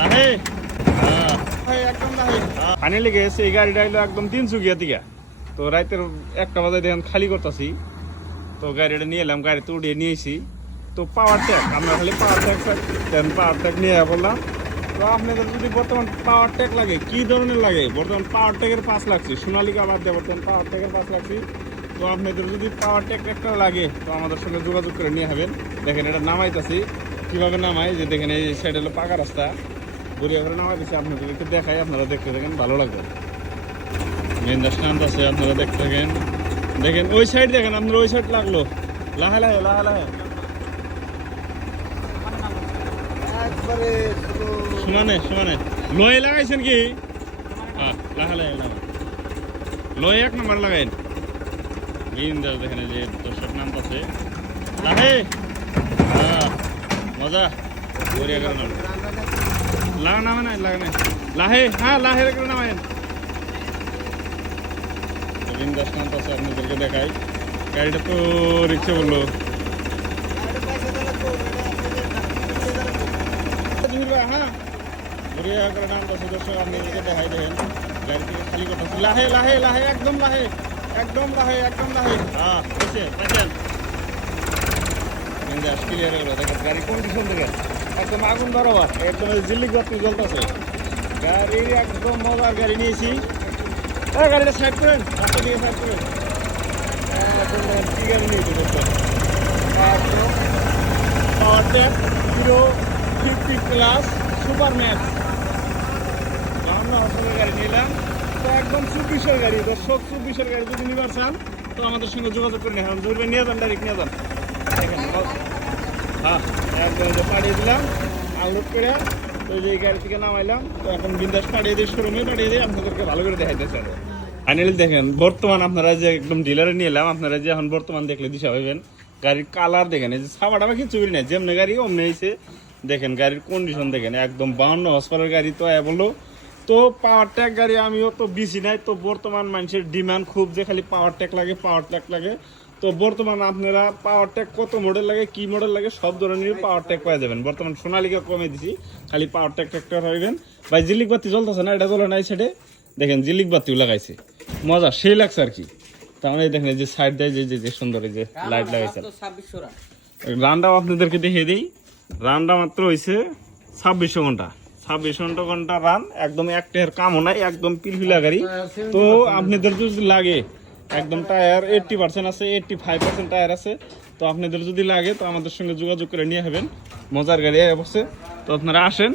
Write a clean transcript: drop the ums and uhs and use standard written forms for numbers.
লাহে একদম লাহে ফাইনালি গেছে। এই গাড়িটা হইলো একদম 300 থেকে। তো রাতের 1টা বাজে দেখেন খালি করতেছি। তো গাড়িটা নিয়ে এলাম, গাড়িতে উঠিয়ে নিয়েছি। তো পাওয়ার ট্যাগ আমরা খালি পাওয়ার ট্যাগ নিয়ে বললাম। তো আপনাদের যদি বর্তমান পাওয়ার ট্যাগ লাগে, কি ধরনের লাগে, বর্তমান পাওয়ার ট্যাগের 5 লাগছে, সোনালিকা বাদ দিয়ে বর্তমান পাওয়ার ট্যাগের 5 লাগছে। তো আপনাদের যদি পাওয়ার ট্যাগ একটা লাগে তো আমাদের সঙ্গে যোগাযোগ করে নিয়ে হবেন। দেখেন এটা নামাইতেছি, কীভাবে নামাই, যে দেখেন এই সাইড হলো পাকা রাস্তা, ঘুরিয়ে ঘুরে নামাই দিচ্ছি। আপনাদের একটু দেখাই, আপনারা দেখতে থাকেন, ভালো লাগবে। মেন রাস্তা আছে, আপনারা দেখতে থাকেন। দেখেন ওই সাইড, দেখেন আপনার ওই সাইড লাগলো, লাহে লাহে লাহে লাহে সমানে সমানে লয়ে লাগাইছেন কি? হ্যাঁ লাহে লাহে লাহে লয়ে 1 নম্বর লাগাইন। দেখেন যে দর্শক নাম আছে লাহে। হ্যাঁ মজা ঘুরিয়ে করে নাম লাগা নামে নাই, লাগা নাই লাহে। হ্যাঁ লাহে করে নামাইন। বিন্দাস নাম আছে, আপনাদেরকে দেখাই। গাড়িটা তো রিক্সা বললো। হ্যাঁ ঘুরিয়ে করে নাম আছে দর্শক, আপনি দেখাই দেখেন। গাড়ি থেকে খালি করতেছি, লাহে লাহে লাহে একদম লাহে একদম লাহে একদম লাহে। হ্যাঁ বুঝছে দেখেন ক্লিয়ার হলো। দেখেন গাড়ি কন্ডিশন দেখেন একদম আগুন বরাবর, একদম জিল্লিক বাতি জ্বলতেছে। গাড়ির একদম মজার গাড়ি নিয়েছি। হ্যাঁ গাড়িটা সাইড করেন, রাস্তা দিয়ে সাইড করেন। কি গাড়ি নিয়েছি দর্শক, একদম power tag Hero 50 plus super max 52 হর্সের গাড়ি নিলাম। তো একদম 2400 গাড়ি দর্শক, 2400 গাড়ি যদি নিবার চান তো আমাদের সঙ্গে যোগাযোগ করে নিয়ে ধরবেন, নিয়ে যান, ডাইরেক্ট নিয়ে যান। হ্যাঁ একদম পাঠিয়ে দিলাম আনলোড করে। তো যে গাড়ি থেকে নামাইলাম, তো এখন বিন্দাস পাঠিয়ে দিয়ে শোরুমে পাঠিয়ে দিয়ে আপনাদেরকে ভালো করে দেখাইতেছে। ফাইনালি দেখেন বর্তমান আপনারা যে একদম ডিলারে নিয়ে এলাম, আপনারা যে এখন বর্তমান দেখলে দিশা পাইবেন। গাড়ির কালার দেখেন, এই যে সাবাটা বা কিছু নেই, যেমনি গাড়ি অমনি হয়েছে। দেখেন গাড়ির কন্ডিশন দেখেন, একদম 52 হর্সপাওয়ারের গাড়ি। তো বললো তো পাওয়ার ট্যাগ গাড়ি আমিও তো বেশি নাই। তো বর্তমান মানুষের ডিমান্ড খুব যে খালি পাওয়ার ট্যাগ লাগে, পাওয়ার ট্যাগ লাগে। তো বর্তমান আপনারা পাওয়ার ট্যাগ কত মডেল লাগে, কি মডেল লাগে, সব ধরনের পাওয়ার ট্যাগ পাওয়া যাবেন। বর্তমান সোনালিকা কমে দিছি, খালি পাওয়ার ট্যাগ ট্যাগটা হইবেন। ভাই জিলিক বাতি জ্বলতেছে না, এটা জ্বলে নাই সাইডে দেখেন জিলিক বাতিও লাগাইছে, মজা সেই লাগছে আর কি। তার মানে দেখেন যে সাইড দেয় যে সুন্দর এই যে লাইট লাগাইছে। রানটাও আপনাদেরকে দেখিয়ে দিই, রানটা মাত্র হয়েছে 2600 ঘন্টা, 2600 ঘন্টা রান। একদম একটার কামও নাই, একদম পিলপিলা গাড়ি। তো আপনাদের যদি লাগে, একদম টায়ার 80% আছে, 85% টায়ার আছে। তো আপনাদের যদি লাগে তো আমাদের সঙ্গে যোগাযোগ করে নিয়ে হবেন, মজার গাড়ি অবশ্যই। তো আপনারা আসেন।